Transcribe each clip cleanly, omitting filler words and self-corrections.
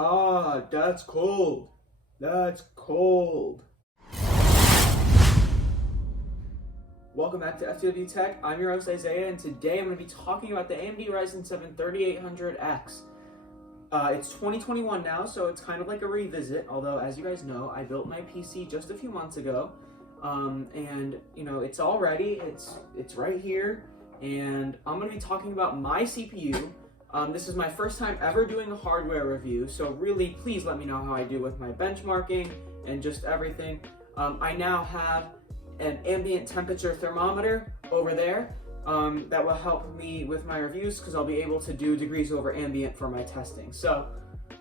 Ah, that's cold. That's cold. Welcome back to FTW Tech. I'm your host Isaiah, and today I'm going to be talking about the AMD Ryzen 7 3800X. It's 2021 now, so it's kind of like a revisit, although as you guys know, I built my PC just a few months ago. And you know, it's all ready, it's right here, and I'm going to be talking about my CPU. This is my first time ever doing a hardware review, so really please let me know how I do with my benchmarking and just everything. I now have an ambient temperature thermometer over there that will help me with my reviews because I'll be able to do degrees over ambient for my testing. So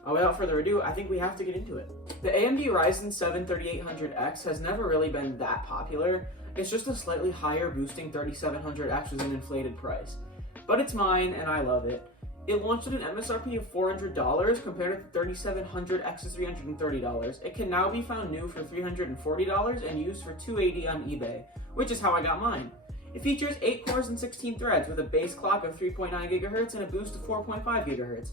without further ado, I think we have to get into it. The AMD Ryzen 7 3800X has never really been that popular. It's just a slightly higher boosting 3700X with an inflated price. But it's mine and I love it. It launched at an MSRP of $400 compared to the 3700X's $330. It can now be found new for $340 and used for $280 on eBay, which is how I got mine. It features 8 cores and 16 threads with a base clock of 3.9 GHz and a boost of 4.5 GHz.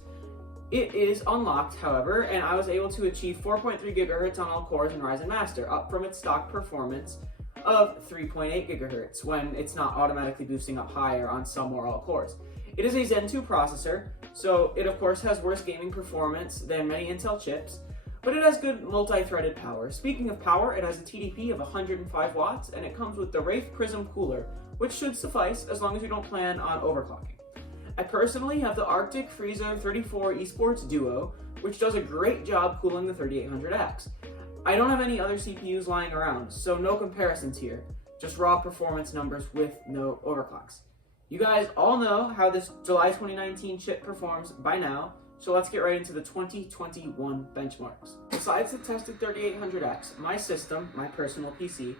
It is unlocked, however, and I was able to achieve 4.3 GHz on all cores in Ryzen Master, up from its stock performance of 3.8 GHz when it's not automatically boosting up higher on some or all cores. It is a Zen 2 processor, so it of course has worse gaming performance than many Intel chips, but it has good multi-threaded power. Speaking of power, it has a TDP of 105 watts, and it comes with the Wraith Prism cooler, which should suffice as long as you don't plan on overclocking. I personally have the Arctic Freezer 34 Esports Duo, which does a great job cooling the 3800X. I don't have any other CPUs lying around, so no comparisons here, just raw performance numbers with no overclocks. You guys all know how this July 2019 chip performs by now, so let's get right into the 2021 benchmarks. Besides the tested 3800X, my system, my personal PC,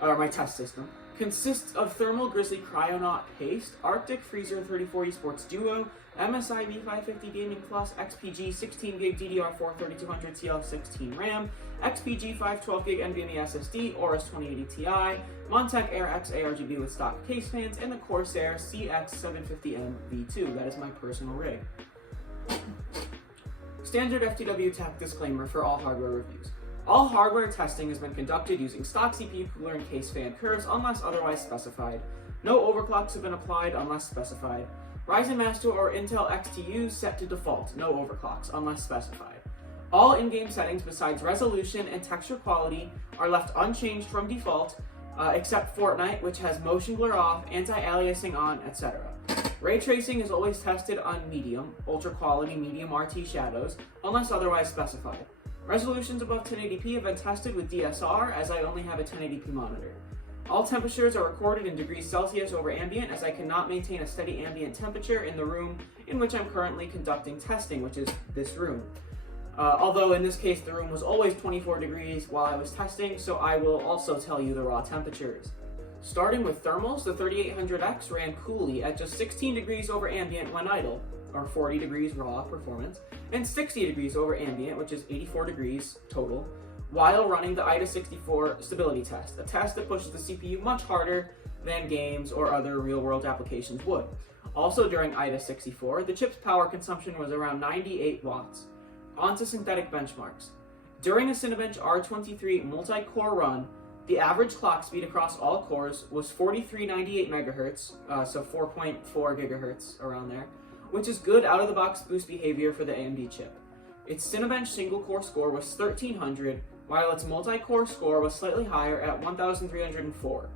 or my test system, consists of Thermal Grizzly Cryonaut Paste, Arctic Freezer 34 Esports Duo, MSI V550 Gaming Plus, XPG 16GB DDR4 3200 CL16 RAM, XPG 512GB NVMe SSD, Aorus 2080 Ti, Montec Air X ARGB with stock case fans, and the Corsair CX750M V2. That is my personal rig. Standard FTW Tech disclaimer for all hardware reviews. All hardware testing has been conducted using stock CPU cooler and case fan curves unless otherwise specified. No overclocks have been applied unless specified. Ryzen Master or Intel XTUs set to default, no overclocks unless specified. All in-game settings besides resolution and texture quality are left unchanged from default, except Fortnite, which has motion blur off, anti-aliasing on, etc. Ray tracing is always tested on medium, ultra quality medium RT shadows, unless otherwise specified. Resolutions above 1080p have been tested with DSR, as I only have a 1080p monitor. All temperatures are recorded in degrees Celsius over ambient, as I cannot maintain a steady ambient temperature in the room in which I'm currently conducting testing, which is this room. Although in this case the room was always 24 degrees while I was testing, so I will also tell you the raw temperatures. Starting with thermals, the 3800X ran coolly at just 16 degrees over ambient when idle, or 40 degrees raw performance, and 60 degrees over ambient, which is 84 degrees total, while running the IDA64 stability test, a test that pushes the CPU much harder than games or other real-world applications would. Also during IDA64, the chip's power consumption was around 98 watts. On to synthetic benchmarks. During a Cinebench R23 multi-core run, the average clock speed across all cores was 4398 MHz, so 4.4 GHz around there, which is good out-of-the-box boost behavior for the AMD chip. Its Cinebench single-core score was 1300, while its multi-core score was slightly higher at 1304.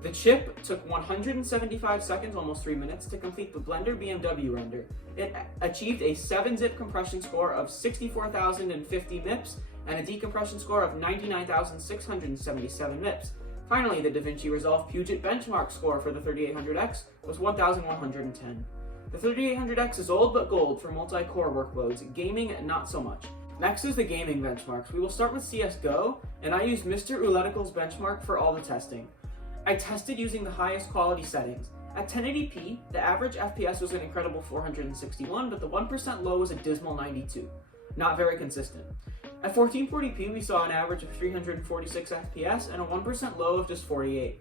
The chip took 175 seconds, almost 3 minutes, to complete the Blender BMW render. It achieved a 7-zip compression score of 64,050 MIPS and a decompression score of 99,677 MIPS. Finally, the DaVinci Resolve Puget benchmark score for the 3800X was 1,110. The 3800X is old but gold for multi-core workloads, gaming not so much. Next is the gaming benchmarks. We will start with CSGO, and I used Mr. Uletical's benchmark for all the testing. I tested using the highest quality settings. At 1080p, the average FPS was an incredible 461, but the 1% low was a dismal 92. Not very consistent. At 1440p, we saw an average of 346 FPS and a 1% low of just 48.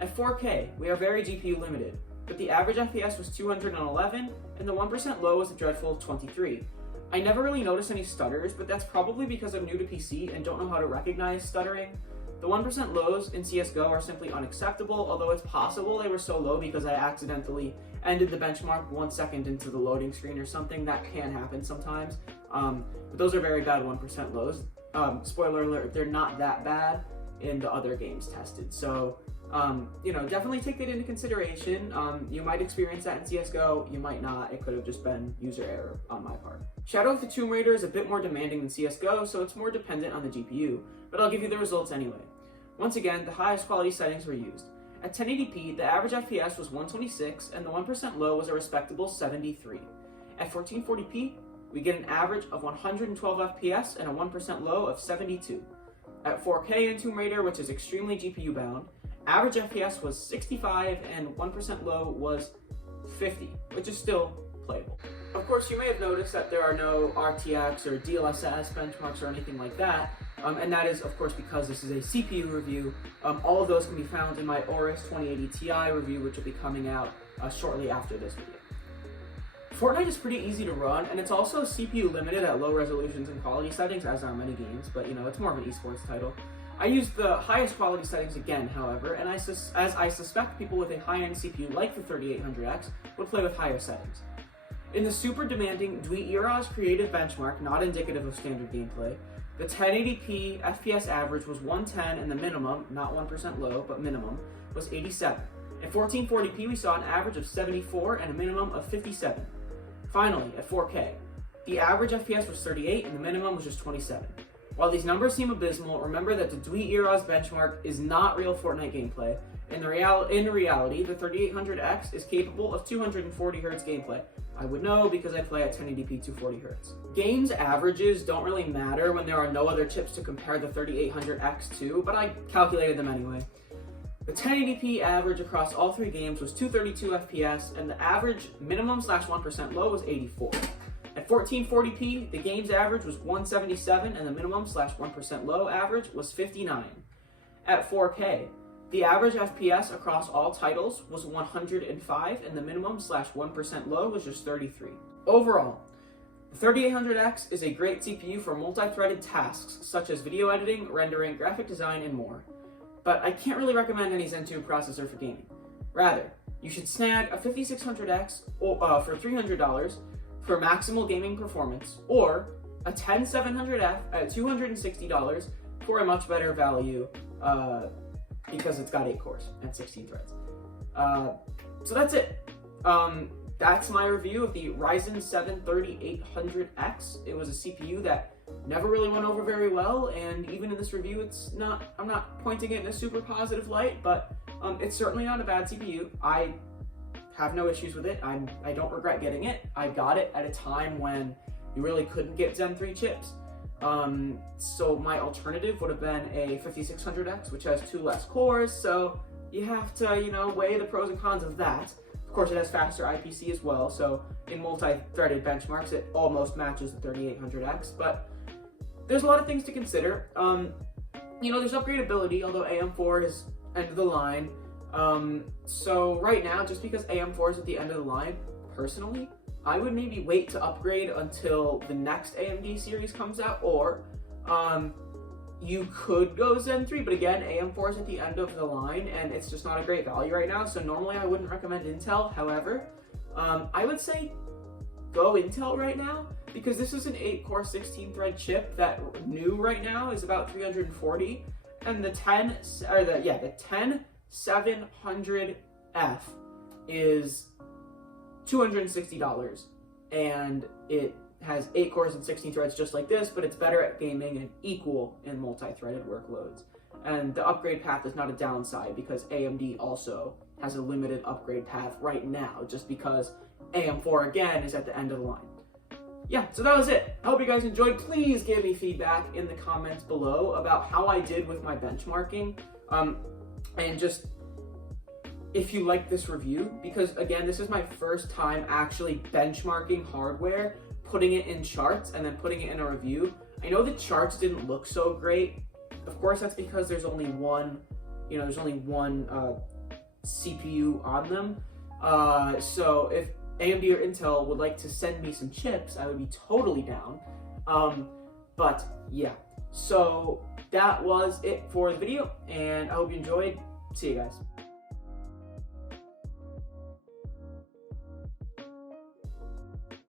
At 4K, we are very GPU limited, but the average FPS was 211 and the 1% low was a dreadful 23. I never really noticed any stutters, but that's probably because I'm new to PC and don't know how to recognize stuttering. The 1% lows in CSGO are simply unacceptable, although it's possible they were so low because I accidentally ended the benchmark 1 second into the loading screen or something. That can happen sometimes, but those are very bad 1% lows. Spoiler alert, they're not that bad in the other games tested. So, definitely take that into consideration. You might experience that in CSGO, you might not. It could have just been user error on my part. Shadow of the Tomb Raider is a bit more demanding than CSGO, so it's more dependent on the GPU, but I'll give you the results anyway. Once again, the highest quality settings were used. At 1080p, the average FPS was 126, and the 1% low was a respectable 73. At 1440p, we get an average of 112 FPS and a 1% low of 72. At 4K in Tomb Raider, which is extremely GPU bound, average FPS was 65 and 1% low was 50, which is still playable. Of course, you may have noticed that there are no RTX or DLSS benchmarks or anything like that, and that is, of course, because this is a CPU review. All of those can be found in my Aorus 2080 Ti review, which will be coming out shortly after this video. Fortnite is pretty easy to run, and it's also CPU limited at low resolutions and quality settings, as are many games, but it's more of an esports title. I used the highest quality settings again, however, and as I suspect people with a high-end CPU like the 3800X would play with higher settings. In the super demanding DaVinci creative benchmark, not indicative of standard gameplay, the 1080p FPS average was 110 and the minimum, not 1% low, but minimum, was 87. At 1440p we saw an average of 74 and a minimum of 57. Finally, at 4K, the average FPS was 38 and the minimum was just 27. While these numbers seem abysmal, remember that the DaVinci benchmark is not real Fortnite gameplay. In reality, the 3800X is capable of 240Hz gameplay. I would know because I play at 1080p 240Hz. Games averages don't really matter when there are no other chips to compare the 3800X to, but I calculated them anyway. The 1080p average across all three games was 232 FPS, and the average minimum/1% low was 84. At 1440p, the game's average was 177, and the minimum/1% low average was 59. At 4K, the average FPS across all titles was 105, and the minimum/1% low was just 33. Overall, the 3800X is a great CPU for multi-threaded tasks such as video editing, rendering, graphic design, and more. But I can't really recommend any Zen 2 processor for gaming. Rather, you should snag a 5600X for $300 for maximal gaming performance, or a 10700F at $260 for a much better value because it's got 8 cores and 16 threads. So that's it. That's my review of the Ryzen 7 3800X. It was a CPU that never really went over very well, and even in this review, I'm not pointing it in a super positive light, but it's certainly not a bad CPU. I have no issues with it. I don't regret getting it. I got it at a time when you really couldn't get Zen 3 chips. So my alternative would have been a 5600X, which has 2 less cores, so you have to, weigh the pros and cons of that. Of course, it has faster IPC as well, so in multi-threaded benchmarks, it almost matches the 3800X, but there's a lot of things to consider. There's upgradability, although AM4 is end of the line. So right now, just because AM4 is at the end of the line, personally, I would maybe wait to upgrade until the next AMD series comes out, or you could go Zen 3, but again, AM4 is at the end of the line, and it's just not a great value right now, so normally I wouldn't recommend Intel. However, I would say go Intel right now, because this is an 8-core 16-thread chip that new right now is about $340, and the 10700F is $260, and it has 8 cores and 16 threads just like this, but it's better at gaming and equal in multi-threaded workloads. And the upgrade path is not a downside because AMD also has a limited upgrade path right now, just because AM4 again is at the end of the line. Yeah, so that was it. I hope you guys enjoyed. Please give me feedback in the comments below about how I did with my benchmarking, and just if you like this review, because again, this is my first time actually benchmarking hardware, putting it in charts, and then putting it in a review. I know the charts didn't look so great. Of course, that's because there's only one, CPU on them. So if AMD or Intel would like to send me some chips, I would be totally down. But yeah, so that was it for the video, and I hope you enjoyed. See you guys.